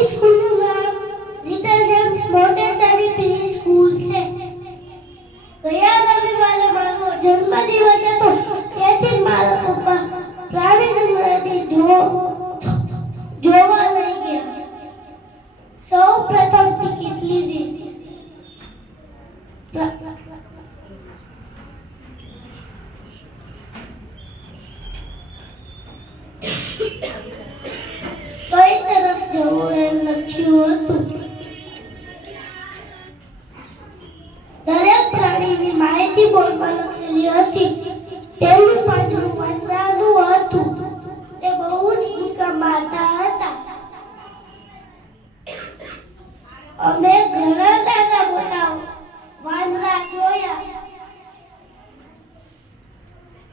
અમારી સ્કૂલનું નામ little James Montessori pre school છે. ગયા રવિવારે મારો જન્મદિવસ હતો, તેથી મારા પપ્પા પ્રાણી સંગ્રહાલય જોવા લઈ ગયા. સૌ પ્રથમ ટિકિટ લીધી. કઈ તરફ જવું એ લખ્યું હતું. દરેક પ્રાણીની માહિતી બોર્ડમાં લખેલી હતી. પહેલું પાંજરું વાંદરાનું હતું. તે બહુ જ કૂદકા મારતા હતા. અમે ઘણા નાના મોટા વાંદરા જોયા.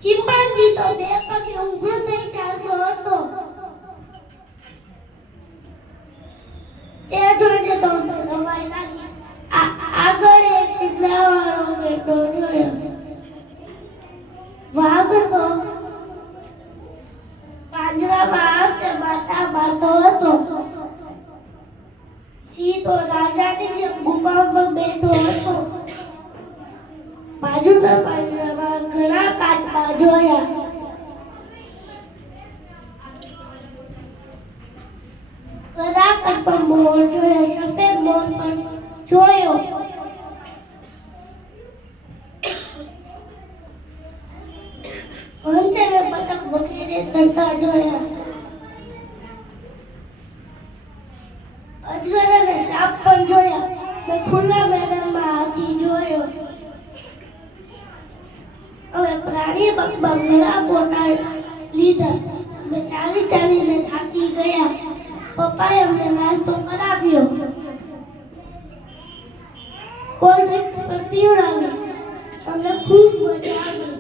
ચિમ્પાન્જી તો બે પગે ઊભો થઈ ચાલતો હતો. તે જોઈને તો અમને નવાઈ લાગી. આગળ એક શિમલાવાળો ગેંડો જોયો. વાઘ તો પાંજરામાં આંખે માતા મારતો હતો. સિંહ તો રાજાની જેમ ગુફામાં બેઠો હતો. બાજુના પાંજરામાં ઘણા કાચબા જોયા. કરાકટમાં મોર જોયો. સફેદ મોર પણ જોયો. હંસ અને બતક વગેરે તરતા જોયા. અજગર અને સાપ પણ જોયા. મેં ખુલ્લા મેદાનમાં હાથી જોયો. અમે પ્રાણી બગમાં ઘણા ફોટા લીધા. અમે ચાલીને થાકી ગયા. પપ્પાએ અમને નાસ્તો કરાવ્યો. કોલ્ડ ડ્રિંક્સ પણ પીવડાવી. અમને ખૂબ મજા આવી.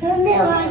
ધન્યવાદ.